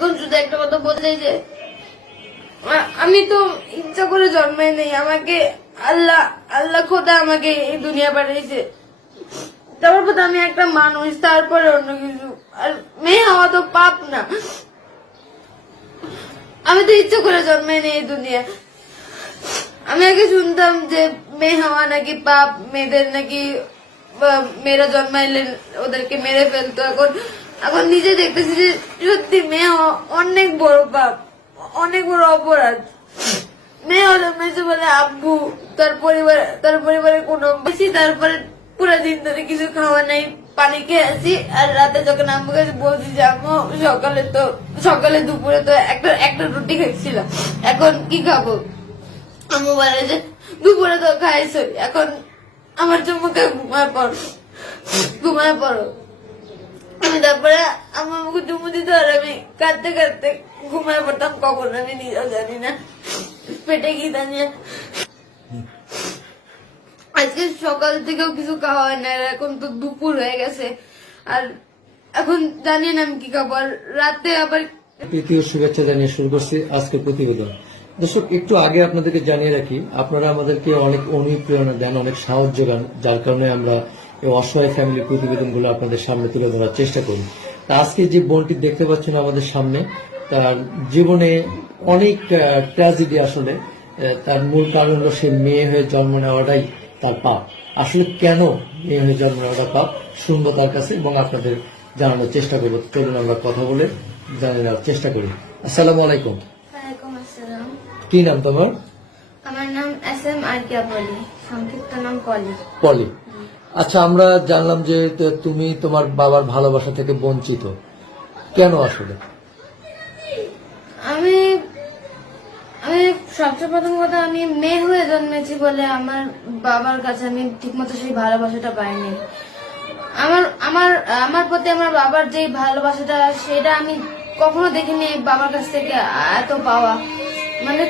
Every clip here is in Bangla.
এখন শুধু একটা কথা বলতে চাই যে আমি তো ইচ্ছা করে জন্মাই নেই, আমাকে আল্লাহ আল্লাহ খোদা আমাকে এই দুনিয়া পাঠিয়েছে। তারপর তো আমি একটা মানুষ, তারপরে অন্য কিছু। আর মেয়ে হওয়া তো পাপ না, আমি তো ইচ্ছা করে জন্মাই নেই এই দুনিয়া। আমি আগে শুনতাম যে মেয়ে হওয়া নাকি পাপ, মেয়েদের নাকি মেয়েরা জন্মাইলে ওদেরকে মেরে ফেলতো। এখন নিজে দেখতেছি যে সত্যি মেয়ে হওয়া অনেক বড় পাপ, অনেক বড় অপরাধ। মেয়ে জন্মেছে বলে আব্বু তার পরিবারের কোনো বেশি, তারপরে পুরো দিন ধরে কিছু খাওয়া নাই, পানি খেয়ে আসি। আর রাতে যখন আম্মু কাছে বলছি যে আম্মু সকালে দুপুরে তো একটা রুটি খাইছিলাম, এখন কি খাবো? আম্মু বলে যে দুপুরে তো খাইছো, এখন আমার চুমুকে ঘুমায় পড়ো। আমি তারপরে আমার মুখে চুমু দিত আর আমি কাঁদতে কাঁদতে ঘুমায় পড়তাম। কখন আমি নিজেও জানি না, পেটে কি জানিয়ে। আজকে সকাল থেকেও কিছু খাওয়া হয় না, এখন তো দুপুর হয়ে গেছে আর এখন জানি না আমি কি খাবো। আর রাতে আবার তৃতীয় শুভেচ্ছা জানিয়ে শুরু করছি আজকে প্রতিবেদন। দর্শক, একটু আগে আপনাদেরকে জানিয়ে রাখি, আপনারা আমাদেরকে অনেক অনুপ্রেরণা দেন, অনেক সাহায্য করেন, যার কারণে আমরা এই অসহায় ফ্যামিলির প্রতিবেদনগুলো আপনাদের সামনে তুলে ধরার চেষ্টা করি। তা আজকে যে বোনটি দেখতে পাচ্ছেন আমাদের সামনে, তার জীবনে অনেক ট্র্যাজেডি। আসলে তার মূল কারণ হলো সে মেয়ে হয়ে জন্ম নেওয়াটাই তার পাপ। আসলে কেন মেয়ে হয়ে জন্ম নেওয়াটা পাপ শুনবো তার কাছে এবং আপনাদের জানানোর চেষ্টা করবো। চলুন আমরা কথা বলে জানিয়ে নেওয়ার চেষ্টা করি। আসসালামু আলাইকুম। ওয়ালাইকুম আসসালাম। কি নাম তোমার? আমার নাম SM আরকিয়া পলি, সংক্ষিপ্ত নাম পলি। পলি। আচ্ছা, আমরা জানলাম যে তুমি তোমার বাবার ভালোবাসা থেকে বঞ্চিত, কেন আসলে? আমি আমি সবচেয়ে প্রথম কথা, আমি মেয়ে হয়ে জন্মেছি বলে আমার বাবার কাছে আমি ঠিকমতো সেই ভালোবাসাটা পাইনি। আমার আমার আমার প্রতি আমার বাবার যে ভালোবাসাটা, সেটা আমি কখনো দেখিনি বাবার কাছ থেকে এত পাওয়া। মানে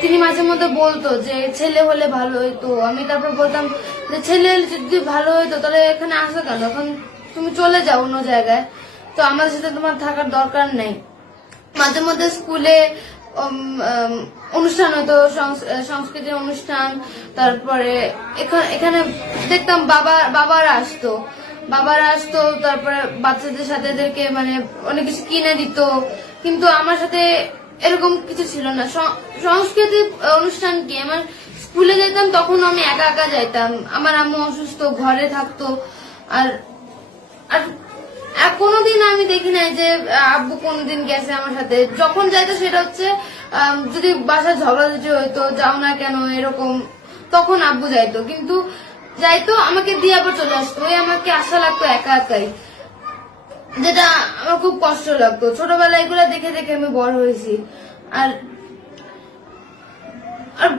তিনি মাঝে মধ্যে বলতো যে ছেলে হলে ভালো হইতো। আমি তারপর বলতাম যে ছেলে হলে যদি ভালো হইতো তাহলে এখানে আসো কেন, এখন তুমি চলে যাও অন্য জায়গায়, তো আমাদের সাথে তোমার থাকার দরকার নেই। মাঝে মধ্যে স্কুলে অনুষ্ঠান হতো, সংস্কৃতির অনুষ্ঠান, তারপরে এখানে দেখতাম বাবারা আসতো, তারপরে বাচ্চাদের সাথে এদেরকে মানে অনেক কিছু কিনে দিত, কিন্তু আমার সাথে এরকম কিছু ছিল না। সংস্কৃতির অনুষ্ঠান কি, আমার স্কুলে যেতাম তখন আমি একা একা যাইতাম, আমার আম্মু অসুস্থ ঘরে থাকতো। আর আর কোনোদিন আমি দেখি নাই যে আব্বু কোনোদিন গেছে আমার সাথে। যখন যাইতো সেটা হচ্ছে যদি বাসায় ঝগড়াঝাটি হইতো, যাও না কেন এরকম, তখন আব্বু যাইতো, কিন্তু যাইতো আমাকে দিয়ে আবার চলে আসতো। ওই আমাকে আশা লাগতো একা একাই, যেটা আমার খুব কষ্ট লাগতো। ছোটবেলায় এগুলো দেখে দেখে আমি বড় হয়েছি। আর আর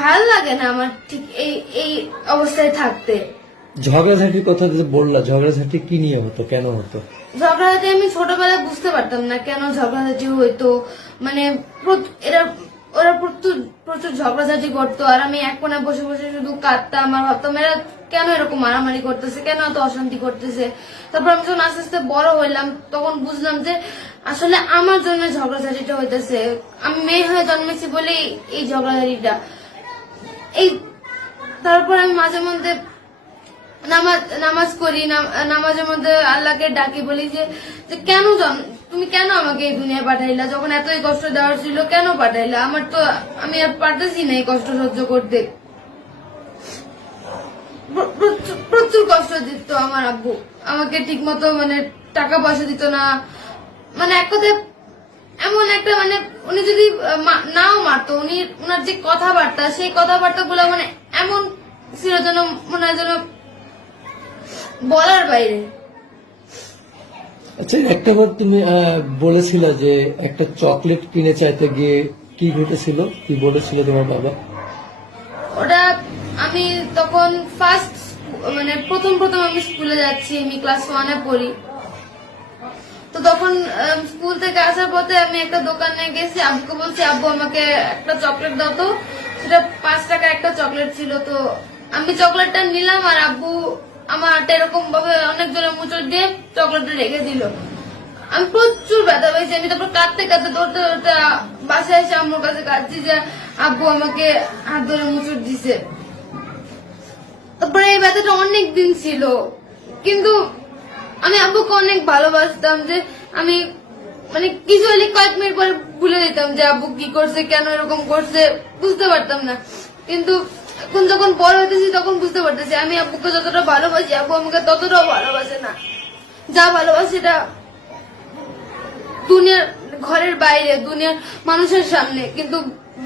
ভালো লাগে না আমার ঠিক এই অবস্থায় থাকতে। ঝগড়াঝাটির কথা যে বললা, ঝগড়াঝাটি কি নিয়ে হতো, কেন হতো? ঝগড়াঝাটি আমি ছোটবেলায় বুঝতে পারতাম না কেন ঝগড়াঝাটি হইতো। মানে ওরা প্রচুর ঝগড়াঝাটি করতো, আর আমি এক কোণে বসে বসে শুধু কাঁদতাম আর ভাবতাম এরা কেন এরকম মারামারি করতেছে, কেন এত অশান্তি করতেছে। তারপর আমি যখন আস্তে আস্তে বড় হইলাম তখন বুঝলাম যে আসলে আমার জন্য ঝগড়াঝাটিটা হইতেছে। আমি মেয়ে হয়ে জন্মেছি বলেই এই ঝগড়াঝাটিটা। তারপর আমি মাঝে মধ্যে নামাজ করি, নামাজের মধ্যে আল্লাহকে ডাকি, বলি যে কেন তুমি কেন আমাকে এই দুনিয়ায় পাঠাইলা, যখন এতই কষ্ট দেওয়ার ছিল কেন পাঠাইলা? আমি আর পারতেছি না এই কষ্ট সহ্য করতে। প্রচুর কষ্ট দিত আমার আব্বু, আমাকে ঠিক মতো মানে টাকা পয়সা দিত না। মানে এক কথায় এমন একটা, মানে উনি যদি নাও মারতো, উনার যে কথাবার্তা, সেই কথাবার্তা গুলো মানে এমন ছিল যেন মনে হয় যেন বলার বাইরে। আচ্ছা, একটাবার তুমি বলেছিল যে একটা চকলেট কিনে চাইতে গিয়ে কি ঘটেছিল, কি বলেছিল তোমার বাবা? ওটা আমি তখন প্রথম আমি স্কুলে যাচ্ছি, আমি ক্লাস 1-এ পড়ি। তো তখন স্কুল থেকে আসার পথে আমি একটা দোকানে গেছি, আব্বুকে বলছি আব্বু আমাকে একটা চকলেট দাও তো। সেটা 5 টাকা একটা চকলেট ছিল। তো আমি চকলেটটা নিলাম আর আব্বু আমার হাতে এরকম ভাবে অনেক জোরে মুচড় দিয়ে চকলেটটা রেখে দিল। আমি প্রচুর ব্যথা পাইছি। আমি তারপর কাঁদতে কাঁদতে দৌড়তে দৌড়তে বাসায় এসে আম্মুর কাছে কাঁদছি যে আব্বু আমাকে হাত ধরে মুচড় দিছে। তারপরে এই ব্যথাটা অনেক দিন ছিল, কিন্তু আমি আব্বুকে অনেক ভালোবাসতাম যে আমি মানে কিছু হলে কয়েক মিনিট পরে ভুলে যেতাম যে আব্বু কি করছে, কেন এরকম করছে, বুঝতে পারতাম না। কিন্তু এখন যখন বড় হতেছি তখন বুঝতে পারতেছি আমি আব্বুকে যতটা ভালোবাসি আব্বু আমাকে ততটাও ভালোবাসে না। যা ভালোবাসে এটা দুনিয়ার ঘরের বাইরে, দুনিয়ার মানুষের সামনে, কিন্তু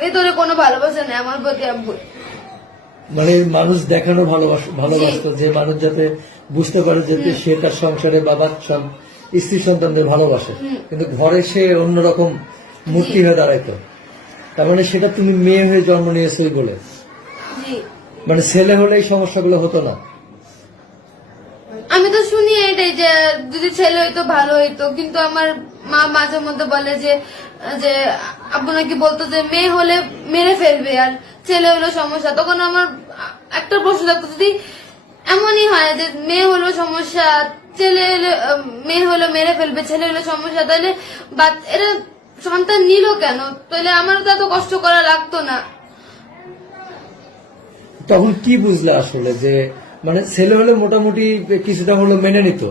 ভেতরে কোনো ভালোবাসা নেই আমার প্রতি আব্বু। মানে মানুষ দেখানো ভালোবাসতো যে মানুষ যাতে বুঝতে পারে যে সে তার সংসারে বাবার স্ত্রী সন্তানদের ভালোবাসে, কিন্তু ঘরে সে অন্যরকম মূর্তি হয়ে দাঁড়াইতো। তার মানে সেটা তুমি মেয়ে হয়ে জন্ম নিয়েছই বলে, জি। মানে ছেলে হলে এই সমস্যাগুলো হতো না। আমি তো শুনি এটাই যে যদি ছেলে হইতো ভালো হইতো, কিন্তু আমার মা মাঝে মধ্যে বলে যে যে আব্বু নাকি বলতো যে মেয়ে হলে মেরে ফেলবে আর ছেলে হলো সমস্যা। তখন আমার একটা প্রশ্ন থাকতো, যদি এমনই হয় যে মেয়ে হলো সমস্যা, ছেলে হলো মেয়ে হলো মেরে ফেলবে, ছেলে হলো সমস্যা, তাহলে এরা সন্তান নিল কেন? তাহলে আমারও তো এত কষ্ট করা লাগতো না। তখন কি বুঝলে আসলে যে মানে ছেলে হলে মোটামুটি কিছুটা হলো মেনে নিত,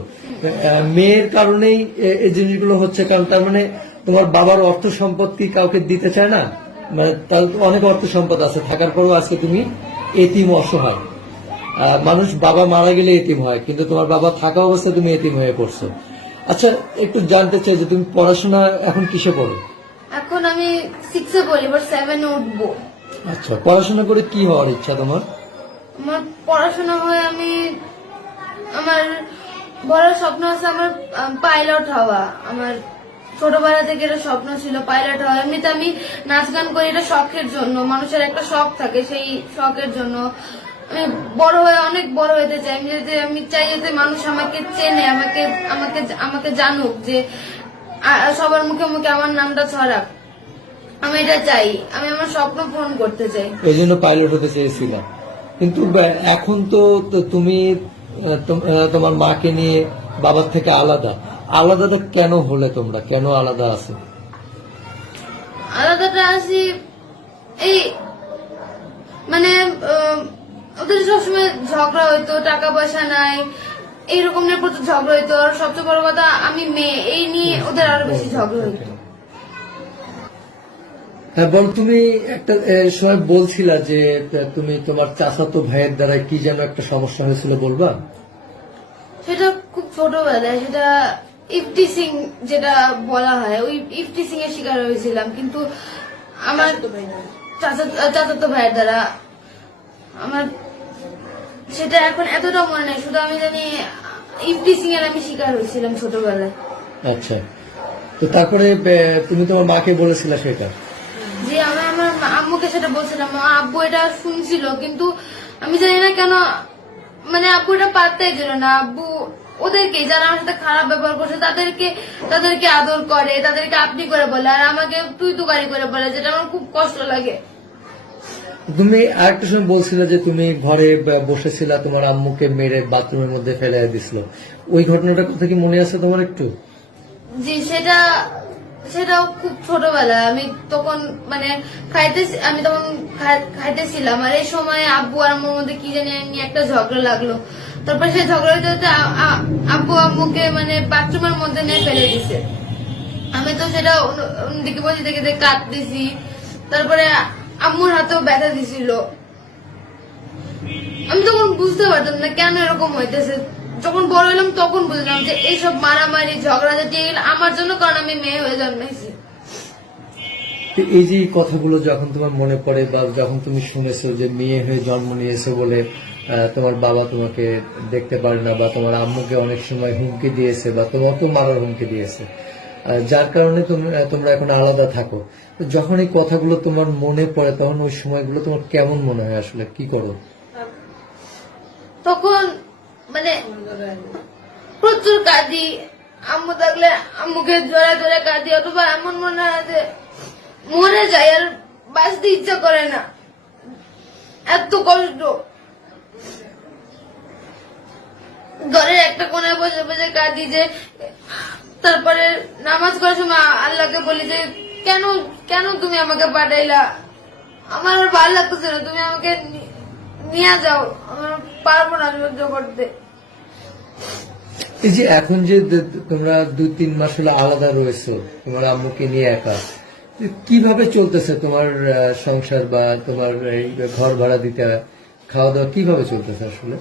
মেয়ের কারণেই এই জিনিসগুলো হচ্ছে? কারণ তার মানে তোমার বাবার অর্থ সম্পত্তি কাউকে দিতে চায় না, মানে তার অনেক অর্থ সম্পদ আছে থাকার পরেও আজকে তুমি এতিম, অসহায়। মানুষ বাবা মারা গেলে এতিম হয়, কিন্তু তোমার বাবা থাকা অবস্থায় তুমি এতিম হয়ে পড়ছো। আচ্ছা, একটু জানতে চাই যে তুমি পড়াশোনা এখন কিসে পড়ো? এখন আমি 6-এ পড়ি, এবার 7-এ উঠবো। আচ্ছা, পড়াশোনা করে কি হওয়ার ইচ্ছা তোমার? আমার পড়াশোনা হয়ে আমার বড় স্বপ্ন আছে আমার পাইলট হওয়া। আমার ছোটবেলা থেকে এটা স্বপ্ন ছিল পাইলট হওয়া। এমনিতে আমি নাচ গান করি, এটা শখের জন্য, মানুষের একটা শখ থাকে, সেই শখের জন্য আমি বড় হয়ে অনেক বড় হতে চাই। আমি চাই যাতে মানুষ আমাকে চেনে, আমাকে আমাকে আমাকে জানুক, যে সবার মুখে মুখে আমার নামটা ছড়াক। আমি এটা চাই, আমি আমার স্বপ্ন পূরণ করতে চাই। এই জন্য পাইলট হতে চেয়েছিলাম। কিন্তু এখন তো তুমি তোমার মাকে নিয়ে বাবার থেকে আলাদাটা কেন হলে? তোমরা কেন আলাদা আছো? আলাদাটা আছি এই মানে ওদের সবসময় ঝগড়া হইতো, টাকা পয়সা নাই এইরকম নিয়ে প্রচুর ঝগড়া হইতো। আর সবচেয়ে বড় কথা আমি মেয়ে, এই নিয়ে ওদের আরো বেশি ঝগড়া হইতো। হ্যাঁ বল, তুমি একটা সময় বলছিলা যে তুমি তোমার চাচাতো ভাইয়ের দ্বারা কি যেন একটা সমস্যা হয়েছিল, বলবা? সেটা খুব ছোটবেলায়, সেটা ইফটিসিং যেটা বলা হয়, ওই ইফটিসিং এর শিকার হয়েছিলাম। কিন্তু আমার চাচাতো ভাইয়ের দ্বারা আমার সেটা এখন এতটা মনে নাই, শুধু আমি জানি ইফটিসিং এর আমি শিকার হয়েছিলাম ছোটবেলায়। আচ্ছা, তো তারপরে তুমি তোমার মাকে বলেছিলা সেটা? জি, আমি আমার আম্মুকে সেটা বলছিলাম। আব্বু এটা শুনছিল, কিন্তু আমি জানি না কেন, মানে আব্বু এটা পাত্তাই দিল না। আব্বু ওদেরকে, যারা আমার সাথে খারাপ ব্যবহার করছে তাদেরকে আদর করে, তাদেরকে আপনি করে বলে, আর আমাকে তুই তুকারি করে বলে, যেটা আমার খুব কষ্ট লাগে। তুমি আরেকটা সময় বলছিলে যে তুমি ঘরে বসেছিলা, তোমার আম্মুকে মেরে বাথরুমের মধ্যে ফেলে দিছিল, ওই ঘটনাটার কথা কি মনে আছে তোমার একটু? জি, সেটাও খুব ছোটবেলায়। আমি তখন মানে আমি তখন খাইতেছিলাম, আর এই সময় আব্বু আর আম্মুর মধ্যে কি জানি নিয়ে একটা ঝগড়া লাগলো। তারপর সেই ঝগড়াতে আব্বু আম্মুকে মানে বাথরুমের মধ্যে নিয়ে ফেলে দিছে। আমি তো সেটা অন্যদিকে বসে থেকে কাঁদতেছি। তারপরে আম্মুর হাতেও ব্যথা দিছিল। আমি তখন বুঝতে পারতাম না কেন এরকম হইতেছে। যখন বড় হলাম তখন বুঝলাম যে এইসব মারামারি ঝগড়াঝাটি এগুলো আমার জন্য, কারণ আমি মেয়ে হয়ে জন্মাইছি। এই যে কথাগুলো যখন তোমার মনে পড়ে, বা যখন তুমি শুনেছো যে মেয়ে হয়ে জন্ম নিয়েছো বলে তোমার বাবা তোমাকে দেখতে পারে না, বা তোমার আম্মুকে অনেক সময় হুমকি দিয়েছে, বা তোমাকেও মারার হুমকি দিয়েছে, যার কারণে তোমরা এখন আলাদা থাকো, যখন এই কথাগুলো তোমার মনে পড়ে তখন ওই সময়গুলো তোমার কেমন মনে হয়? আসলে কি করো তখন? মানে প্রচুর কাঁদি। আম্মু থাকলে আম্মুকে জোরে জোরে কাঁদি, অথবা এমন মনে হয় যে মরে যায়, আর বাঁচতে ইচ্ছা করে না, এত কষ্ট। ঘরের একটা কোনায় বসে বসে কাঁদি যে তারপরে নামাজ করার সময় আল্লাহকে বলি যে কেন কেন তুমি আমাকে পাঠাইলা, আমার আর ভালো লাগতেছে না, তুমি আমাকে নিয়ে যাও, আমার পারবো না সহ্য করতে। এই যে এখন যে তোমরা 2-3 মাস হলো আলাদা রয়েছো তোমার আম্মুকে নিয়ে একা, কিভাবে চলতেছে তোমার সংসার বা তোমার এই ঘর ভাড়া দিতে খাওয়া দাওয়া কিভাবে চলতেছে আসলে?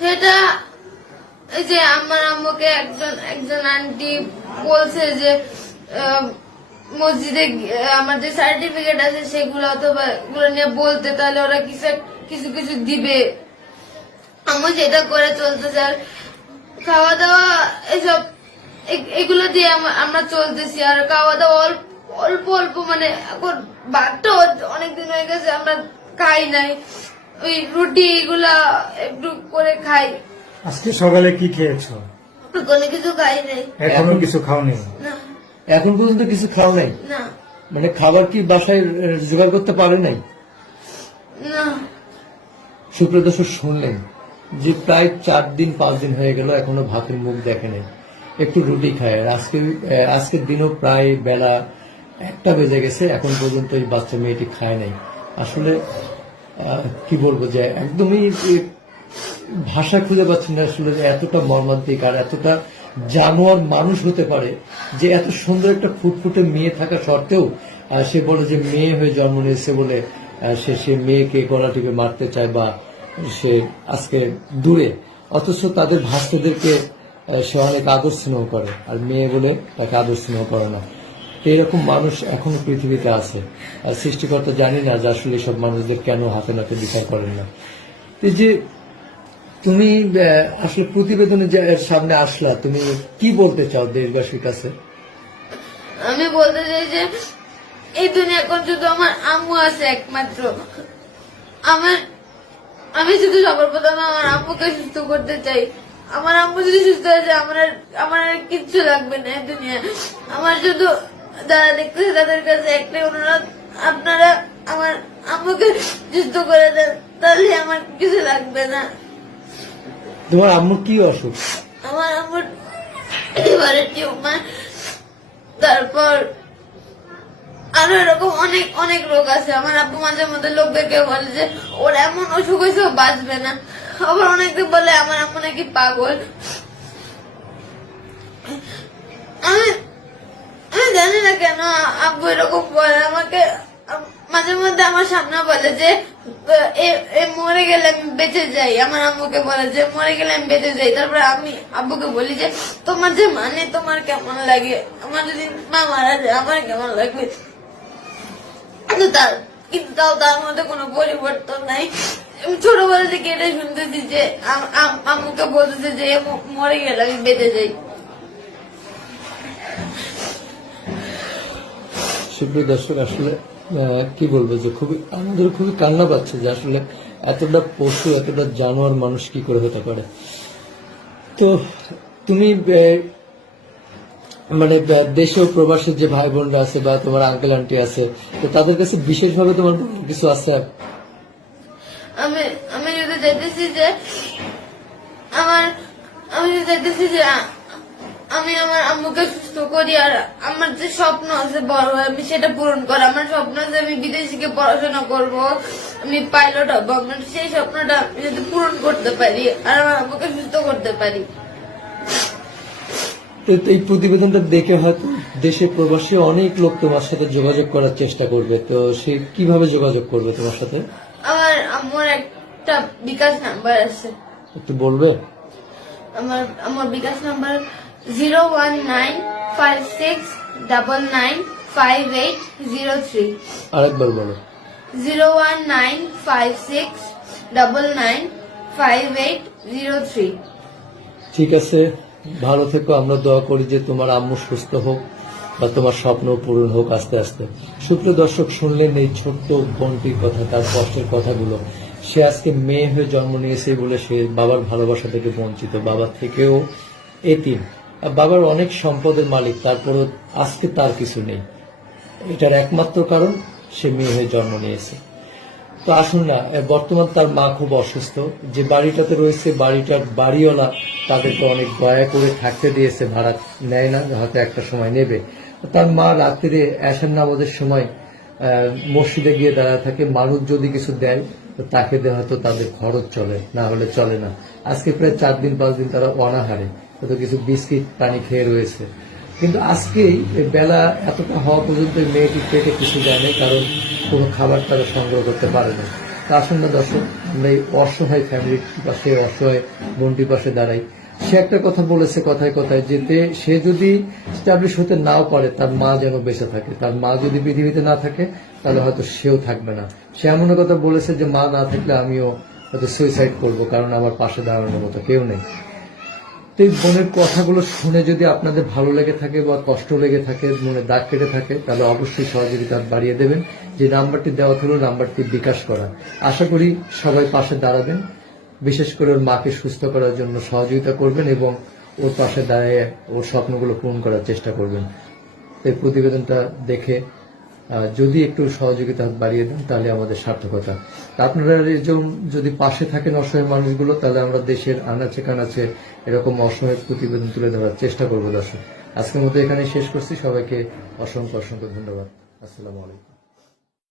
সেটা এই যে আমার আম্মুকে একজন আন্টি বলছে যে মসজিদে আমার যে সার্টিফিকেট আছে সেগুলো অথবা এগুলো নিয়ে বলতে, তাহলে ওরা কিছু কিছু দিবে। আম্মু সেটা করে চলতেছে। আর খাওয়া দাওয়া এসব এগুলো দিয়ে আমরা চলতেছি। আর খাওয়া দাওয়া অল্প অল্প মানে এখন ভাতটা অনেকদিন হয়ে গেছে আমরা খাই নাই, ওই রুটি এগুলা একটু করে খাই। আজকে সকালে কি খেয়েছো? কোনো কিছু খাই নাই। এখনো কিছু খাওনি? না এখন পর্যন্ত কিছু খাও নাই? না মানে খাবার কি বাসায় জোগাড় করতে পারে নাই? না। সুপ্রিয় দর্শক, শুনলেন যে প্রায় 4 দিন 5 দিন হয়ে গেল এখনো ভাতের মুখ দেখে নেই, একটু রুটি খায়। আর আজকের দিনও প্রায় বেলা 1টা বেজে গেছে, এখন পর্যন্ত এই বাচ্চা মেয়েটি খায় নাই। আসলে কি বলবো যে একদমই ভাষা খুঁজে পাচ্ছি না আসলে, এতটা মর্মান্তিক আর এতটা জানোয়ার মানুষ হতে পারে যে এত সুন্দর একটা ফুটফুটে মেয়ে থাকা সত্ত্বেও সে বলে যে মেয়ে হয়ে জন্ম নিয়েছে বলে সে মেয়েকে গলা টিপে মারতে চায় বা সে আজকে দূরে, অথচ তাদের ভাস্তাদেরকে সে অনেক আদর স্নেহ করে, আর মেয়ে বলে তাকে আদর স্নেহ করে না। এরকম মানুষ এখনো পৃথিবীতে আছে। আর সৃষ্টিকর্তা জানি না যে আসলে সব মানুষদের কেন হাতে নাতে বিচার করেন না। এই যে তুমি আসলে প্রতিবেদনে সামনে আসলা, তুমি কি বলতে চাও দেশবাসীর কাছে? আমি বলতে চাই যে এই দুনিয়া এখন শুধু আমার আম্মু আছে একমাত্র। আমি শুধু সবার প্রথম আমার আম্মুকে সুস্থ করতে চাই। আমার আম্মু যদি সুস্থ হয়ে যায় আমার আর কিচ্ছু লাগবে না এই দুনিয়া। আমার শুধু যারা দেখতেছে তাদের কাছে একটাই অনুরোধ, আপনারা আমার আম্মুকে সুস্থ করে দেন, তাহলে আমার কিছু লাগবে না। তোমার আম্মুর কি অসুখ? আমার আম্মুর এবারে টিউমার, তারপর আরো এরকম অনেক অনেক রোগ আছে। আমার আব্বু মাঝে মধ্যে লোকদেরকে বলে যে ওর এমন অসুখ হয়েছে ও বাঁচবে না, আবার অনেকে বলে আমার আম্মু নাকি পাগল। আমি জানি না কেন আব্বু এরকম বলে আমাকে। মাঝে মধ্যে আমার সামনে বলে যে এ মরে গেলে আমি বেঁচে যাই, আমার আম্মুকে বলে যে মরে গেলে আমি বেঁচে যাই। তারপরে আমি আব্বুকে বলি যে তোমার যে মানে তোমার কেমন লাগে, আমার যদি মা মারা যায় আমার কেমন লাগবে। কিন্তু তাও তার মধ্যে কোনো পরিবর্তন নাই। আমি ছোটবেলা থেকে এটাই শুনতেছি যে আম্মুকে বলতেছে যে মরে গেলে আমি বেঁচে যাই। সুপ্রিয় দর্শক, আসলে কি বলবো যে আমাদের খুবই কান্না পাচ্ছে যে আসলে এতটা পশু এতটা জানোয়ার মানুষ কি করে হতে পারে। তো তুমি মানে দেশে ও প্রবাসী যে ভাই বোনরা আছে বা তোমার আঙ্কেল আন্টি আছে, তো তাদের কাছে বিশেষভাবে তোমার কিছু আছে? আমি যদি চাইতেছি যে আমি আমার আম্মুকে সুস্থ করি, আর আমার যে স্বপ্ন আছে বড় হয়ে আমি সেটা পূরণ করা। আমার স্বপ্ন আছে আমি বিদেশে গিয়ে পড়াশোনা করব, আমি পাইলট হবো। আমার সেই স্বপ্নটা আমি যদি পূরণ করতে পারি আর আমার আম্মুকে সুস্থ করতে পারি। এই প্রতিবেদনটা দেখে হয়তো দেশে প্রবাসী অনেক লোক তোমার সাথে যোগাযোগ করার চেষ্টা করবে, তো সে কিভাবে যোগাযোগ করবে তোমার সাথে? আমার আম্মুর একটা বিকাশ নাম্বার আছে, একটু বলবে? আমার বিকাশ নাম্বার 01956995803। আরেকবার বলো। 01956995803। ঠিক আছে, ভালো থেকো। আমরা দোয়া করি যে তোমার আম্মু সুস্থ হোক বা তোমার স্বপ্ন পূরণ হোক আস্তে আস্তে। সুপ্রিয় দর্শক, শুনলেন এই ছোট্ট বোনটির কথা, তার কষ্টের কথাগুলো। সে আজকে মেয়ে হয়ে জন্ম নিয়েছে বলে সে বাবার ভালোবাসা থেকে বঞ্চিত, বাবা থেকেও এতিম। বাবার অনেক সম্পদের মালিক, তারপরও আজকে তার কিছু নেই। এটার একমাত্র কারণ সে মেয়ে হয়ে জন্ম নিয়েছে। তো আসুন না, বর্তমান তার মা খুব অসুস্থ, যে বাড়িটাতে রয়েছে বাড়িটার বাড়িওয়ালা তাদেরকে অনেক দয়া করে থাকতে দিয়েছে, ভাড়া নেয় না, হয়তো একটা সময় নেবে। তার মা রাত্রিরে এশার নামাজের সময় মসজিদে গিয়ে দাঁড়ায় থাকে, মানুষ যদি কিছু দেয় তো তাকে দেওয়া হয়তো তাদের খরচ চলে, না হলে চলে না। আজকে প্রায় 4 দিন 5 দিন তারা অনাহারে, হয়তো কিছু বিস্কিট পানি খেয়ে রয়েছে। কিন্তু আজকেই বেলা এতটা হওয়া পর্যন্ত এই মেয়েটির পেটে কিছু যায় না, কারণ কোনো খাবার তারা সংগ্রহ করতে পারে না। তা আসুন না দর্শক, আমরা এই অসহায় ফ্যামিলির পাশে, অসহায় বোনটির পাশে দাঁড়াই। সে একটা কথা বলেছে কথায় কথায়, যেতে সে যদি স্টাবলিশ হতে নাও পারে, তার মা যেন বেঁচে থাকে। তার মা যদি পৃথিবীতে না থাকে তাহলে হয়তো সেও থাকবে না। সে এমন কথা বলেছে যে মা না থাকলে আমিও হয়তো সুইসাইড করবো, কারণ আমার পাশে দাঁড়ানোর মতো কেউ নেই। তো এই বোনের কথাগুলো শুনে যদি আপনাদের ভালো লেগে থাকে বা কষ্ট লেগে থাকে, মনে দাগ কেটে থাকে, তাহলে অবশ্যই সহযোগিতা বাড়িয়ে দেবেন। যে নাম্বারটি দেওয়া হলো, নাম্বারটি বিকাশ করা। আশা করি সবাই পাশে দাঁড়াবেন, বিশেষ করে ওর মাকে সুস্থ করার জন্য সহযোগিতা করবেন এবং ওর পাশে দাঁড়িয়ে ওর স্বপ্নগুলো পূরণ করার চেষ্টা করবেন। এই প্রতিবেদনটা দেখে যদি একটু সহযোগিতা বাড়িয়ে দেন তাহলে আমাদের সার্থকতা। তা আপনারা এরকম যদি পাশে থাকেন অসহায় মানুষগুলো, তাহলে আমরা দেশের আনাচে কানাচে এরকম অসহায় প্রতিবেদন তুলে ধরার চেষ্টা করবো। দর্শক, আজকের মতো এখানে শেষ করছি। সবাইকে অসংখ্য অসংখ্য ধন্যবাদ। আসসালামু আলাইকুম।